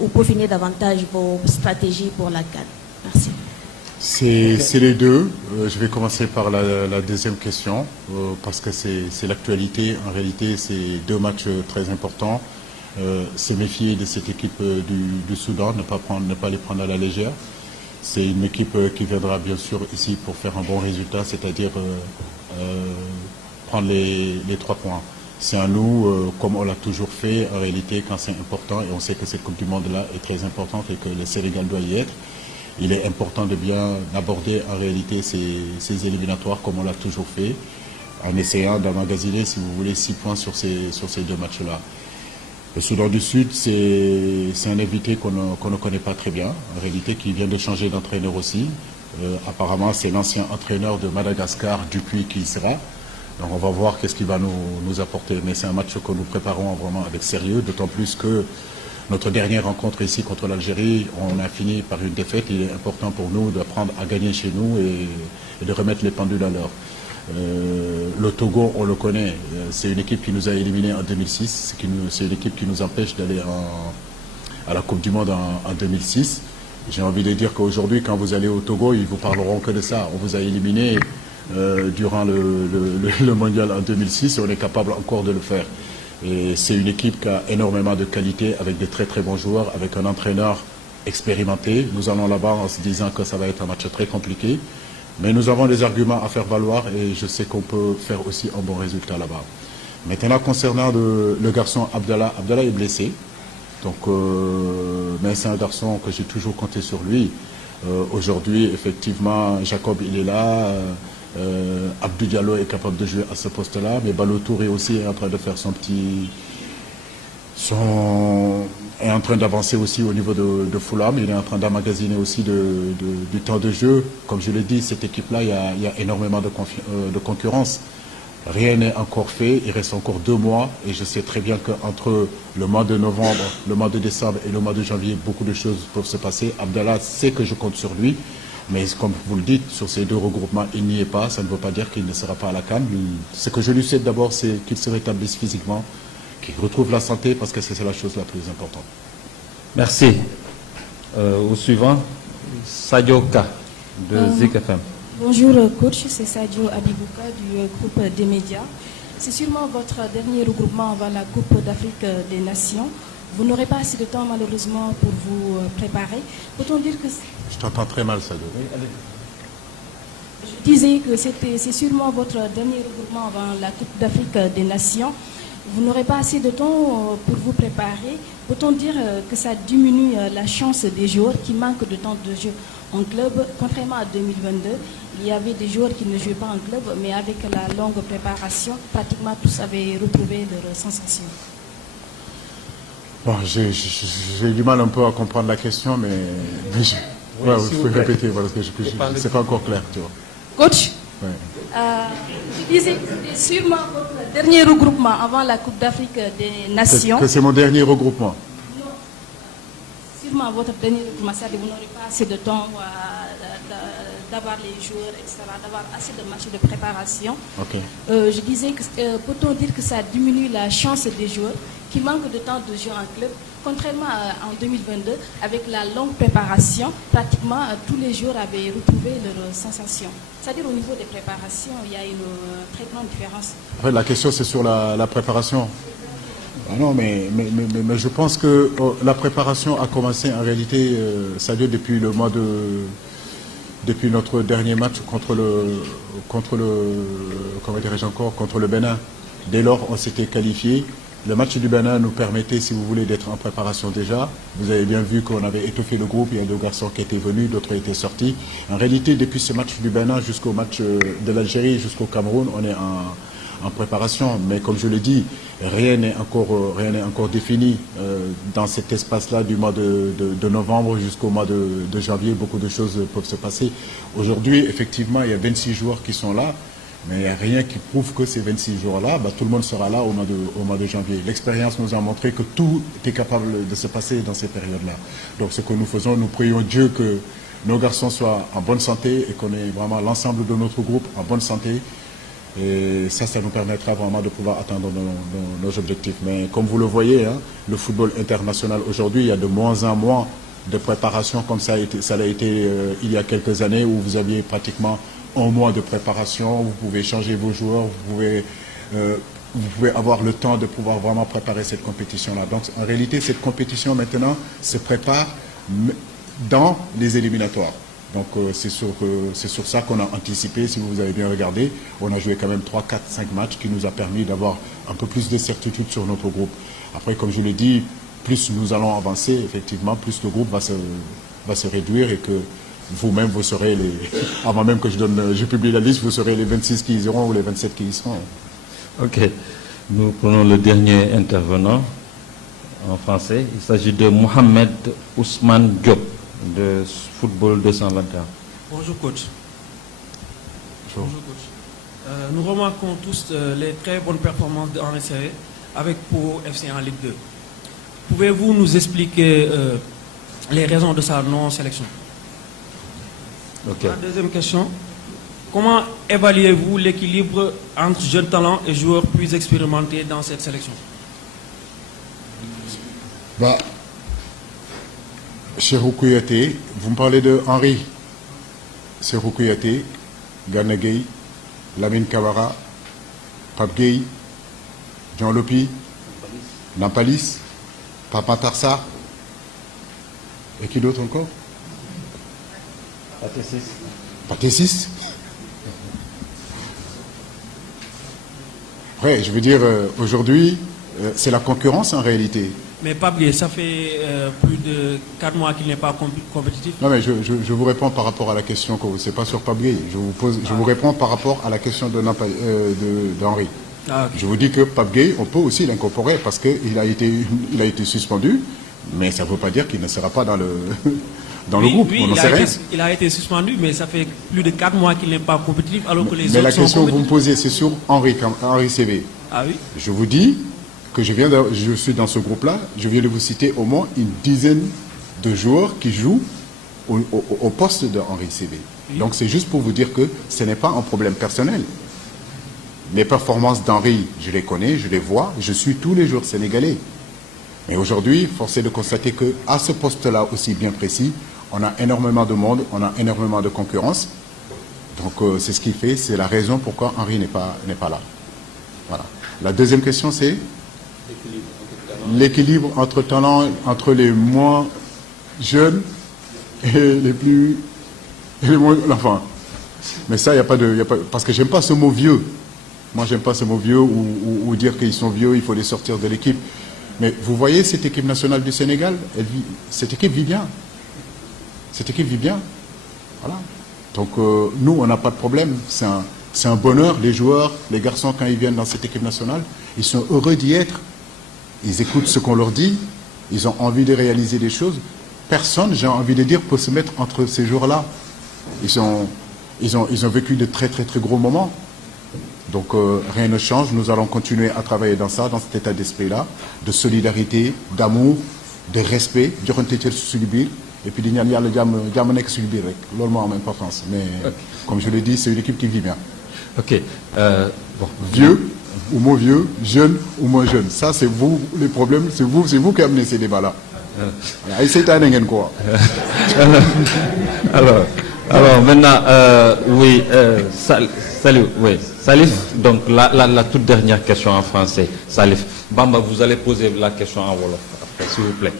ou peaufiner davantage vos stratégies pour la CAN? Merci. C'est les deux. Je vais commencer par la deuxième question, parce que c'est l'actualité. En réalité, c'est deux matchs très importants. Se méfier de cette équipe du Soudan, ne pas les prendre à la légère. C'est une équipe qui viendra bien sûr ici pour faire un bon résultat, c'est-à-dire prendre les 3 points. C'est à nous, comme on l'a toujours fait, en réalité, quand c'est important, et on sait que cette Coupe du Monde-là est très importante et que le Sénégal doit y être, il est important de bien aborder en réalité ces éliminatoires comme on l'a toujours fait, en essayant d'emmagasiner, si vous voulez, 6 points sur ces deux matchs-là. Le Soudan du Sud, c'est un invité qu'on ne connaît pas très bien, en réalité, qui vient de changer d'entraîneur aussi. Apparemment, c'est l'ancien entraîneur de Madagascar, Dupuis, qui y sera. Donc on va voir qu'est-ce qu'il va nous apporter. Mais c'est un match que nous préparons vraiment avec sérieux, d'autant plus que notre dernière rencontre ici contre l'Algérie, on a fini par une défaite. Il est important pour nous d'apprendre à gagner chez nous et de remettre les pendules à l'heure. Le Togo, on le connaît, c'est une équipe qui nous a éliminés en 2006, c'est une équipe qui nous empêche d'aller à la Coupe du Monde en 2006. J'ai envie de dire qu'aujourd'hui, quand vous allez au Togo, ils vous parleront que de ça. On vous a éliminé durant le mondial en 2006 et on est capable encore de le faire. Et c'est une équipe qui a énormément de qualité, avec de très très bons joueurs, avec un entraîneur expérimenté. Nous allons là-bas en se disant que ça va être un match très compliqué. Mais nous avons des arguments à faire valoir et je sais qu'on peut faire aussi un bon résultat là-bas. Maintenant, concernant le garçon Abdallah, Abdallah est blessé. Donc, mais c'est un garçon que j'ai toujours compté sur lui. Aujourd'hui, effectivement, Jacob, il est là. Abdou Diallo est capable de jouer à ce poste-là. Mais Ballo Touré aussi est en train de faire est en train d'avancer aussi au niveau de Fulham. Il est en train d'emmagasiner aussi du temps de jeu. Comme je l'ai dit, cette équipe-là, il y a énormément de concurrence. Rien n'est encore fait. Il reste encore 2 mois. Et je sais très bien qu'entre le mois de novembre, le mois de décembre et le mois de janvier, beaucoup de choses peuvent se passer. Abdallah sait que je compte sur lui. Mais comme vous le dites, sur ces 2 regroupements, il n'y est pas. Ça ne veut pas dire qu'il ne sera pas à la CAN. Ce que je lui souhaite d'abord, c'est qu'il se rétablisse physiquement, qu'il retrouve la santé, parce que c'est la chose la plus importante. Merci. Au suivant, Sadio Ka, de Zik FM. Bonjour coach, c'est Sadio Abibouka du groupe des médias. C'est sûrement votre dernier regroupement avant la Coupe d'Afrique des Nations. Vous n'aurez pas assez de temps malheureusement pour vous préparer. Peut-on dire que... Je t'entends très mal, Sadio. Je disais que c'est sûrement votre dernier regroupement avant la Coupe d'Afrique des Nations. Vous n'aurez pas assez de temps pour vous préparer. Peut-on dire que ça diminue la chance des joueurs qui manquent de temps de jeu en club? Contrairement à 2022, il y avait des joueurs qui ne jouaient pas en club, mais avec la longue préparation, pratiquement tous avaient retrouvé leur sensation. Bon, j'ai du mal un peu à comprendre la question, mais ouais, il faut répéter parce que c'est pas encore clair, tu vois. Coach, ouais. Je disais que c'était sûrement votre dernier regroupement avant la Coupe d'Afrique des Nations. Que c'est mon dernier regroupement? Non, sûrement votre dernier regroupement, c'est-à-dire que vous n'aurez pas assez de temps d'avoir les joueurs, etc., d'avoir assez de matchs de préparation. Okay. Je disais que peut-on dire que ça diminue la chance des joueurs qui manquent de temps de jeu en club, contrairement en 2022, avec la longue préparation, pratiquement tous les joueurs avaient retrouvé leur sensation. C'est-à-dire au niveau des préparations, il y a une très grande différence. En fait, la question c'est sur la préparation. Ah non, mais je pense que la préparation a commencé en réalité, ça dure depuis depuis notre dernier match contre le Bénin. Dès lors, on s'était qualifié. Le match du Bénin nous permettait, si vous voulez, d'être en préparation déjà. Vous avez bien vu qu'on avait étoffé le groupe. Il y a 2 garçons qui étaient venus, d'autres étaient sortis. En réalité, depuis ce match du Bénin jusqu'au match de l'Algérie, jusqu'au Cameroun, on est en préparation. Mais comme je l'ai dit, rien n'est encore défini dans cet espace-là du mois de novembre jusqu'au mois de janvier. Beaucoup de choses peuvent se passer. Aujourd'hui, effectivement, il y a 26 joueurs qui sont là. Mais il n'y a rien qui prouve que ces 26 jours-là, tout le monde sera là au mois de janvier. L'expérience nous a montré que tout était capable de se passer dans ces périodes-là. Donc ce que nous faisons, nous prions Dieu que nos garçons soient en bonne santé et qu'on ait vraiment l'ensemble de notre groupe en bonne santé. Et ça nous permettra vraiment de pouvoir atteindre nos objectifs. Mais comme vous le voyez, hein, le football international aujourd'hui, il y a de moins en moins de préparation comme ça l'a été il y a quelques années où vous aviez pratiquement un mois de préparation, vous pouvez changer vos joueurs, vous pouvez avoir le temps de pouvoir vraiment préparer cette compétition-là. Donc en réalité, cette compétition maintenant se prépare dans les éliminatoires. Donc c'est sur ça qu'on a anticipé, si vous avez bien regardé, on a joué quand même 3, 4, 5 matchs qui nous a permis d'avoir un peu plus de certitude sur notre groupe. Après, comme je l'ai dit, plus nous allons avancer, effectivement, plus le groupe va se réduire et que vous-même, vous serez les... Avant même que je publie la liste, vous serez les 26 qui y seront ou les 27 qui y seront. Ok. Nous prenons le dernier intervenant en français. Il s'agit de Mohamed Ousmane Diop de Football 221. Bonjour coach. Bonjour. Bonjour coach. Nous remarquons tous les très bonnes performances d'Henri Saivet avec Pau FC en Ligue 2. Pouvez-vous nous expliquer les raisons de sa non-sélection? Okay. La deuxième question, comment évaluez-vous l'équilibre entre jeunes talents et joueurs plus expérimentés dans cette sélection? Cheikhou Kouyaté, vous me parlez de Henri. Cheikhou Kouyaté, Gana Gueye, Lamine Camara, Pape Gueye, Jean Lopi, Nampalis, Papa Tarsa, et qui d'autre encore? Pathé 6. Après, je veux dire, aujourd'hui, c'est la concurrence en réalité. Mais Pape, ça fait plus de 4 mois qu'il n'est pas compétitif. Non, mais je vous réponds par rapport à la question que vous... C'est pas sur Pape. Je vous réponds par rapport à la question d'Henri. Ah, okay. Je vous dis que Pape Gueye, on peut aussi l'incorporer parce qu'il a été suspendu, mais ça ne veut pas dire qu'il ne sera pas dans le groupe. Oui, on sait rien. Il a été suspendu, mais ça fait plus de 4 mois qu'il n'est pas compétitif, alors que les autres sont Mais la question que vous me compétitifs. posez, c'est sur Henri Saivet. Ah oui. Je vous dis que je suis dans ce groupe-là, je viens de vous citer au moins une dizaine de joueurs qui jouent au poste de Henri Saivet. Oui. Donc c'est juste pour vous dire que ce n'est pas un problème personnel. Les performances d'Henri, je les connais, je les vois, je suis tous les jours sénégalais. Mais aujourd'hui, force est de constater qu'à ce poste-là aussi bien précis, on a énormément de monde, on a énormément de concurrence. Donc c'est ce qui fait, c'est la raison pourquoi Henri n'est pas là. Voilà. La deuxième question, c'est l'équilibre entre talents, entre les moins jeunes et les moins... Enfin, mais ça, il n'y a pas de... parce que j'aime pas ce mot vieux. Moi, j'aime pas ce mot vieux ou dire qu'ils sont vieux, il faut les sortir de l'équipe. Mais vous voyez cette équipe nationale du Sénégal, cette équipe vit bien. Cette équipe vit bien. Voilà. Donc nous, on n'a pas de problème. C'est un bonheur. Les joueurs, les garçons, quand ils viennent dans cette équipe nationale, ils sont heureux d'y être. Ils écoutent ce qu'on leur dit. Ils ont envie de réaliser des choses. Personne, j'ai envie de dire, peut se mettre entre ces jours-là. Ils ont vécu de très, très, très gros moments. Donc rien ne change, nous allons continuer à travailler dans ça, dans cet état d'esprit-là, de solidarité, d'amour, de respect, et puis di ñaan yàlla jàmm nekk suñu biir rek loolu moo am importance. Mais comme je l'ai dit, c'est une équipe qui vit bien. Ok. Bon. Vieux ou moins vieux, jeune ou moins jeune, ça c'est vous les problèmes, c'est vous qui amenez ces débats-là. Ay seytaane ngeen quoi. Alors maintenant, oui, salut, oui. Salif, donc la toute dernière question en français. Salif, Bamba, vous allez poser la question en Wolof, après, s'il vous plaît.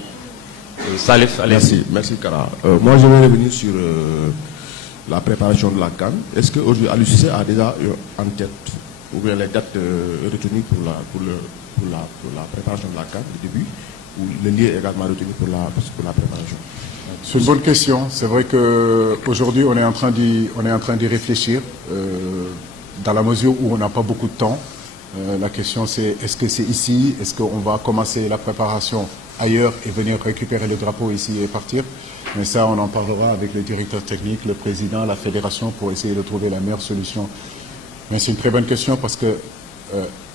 Salif, allez. Merci Kara. Moi, je vais revenir sur la préparation de la CAN. Est-ce qu'aujourd'hui, Aliou Cissé a déjà en tête ou bien les dates retenues pour la préparation de la CAN du début, ou le lieu également retenu pour la préparation? C'est une bonne question. C'est vrai qu'aujourd'hui, on est en train d'y réfléchir. Dans la mesure où on n'a pas beaucoup de temps, la question c'est est-ce que c'est ici, est-ce qu'on va commencer la préparation ailleurs et venir récupérer le drapeau ici et partir? Mais ça, on en parlera avec le directeur technique, le président, la fédération pour essayer de trouver la meilleure solution. Mais c'est une très bonne question parce que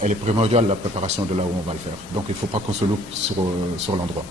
elle est primordiale, la préparation de là où on va le faire. Donc il ne faut pas qu'on se loupe sur l'endroit.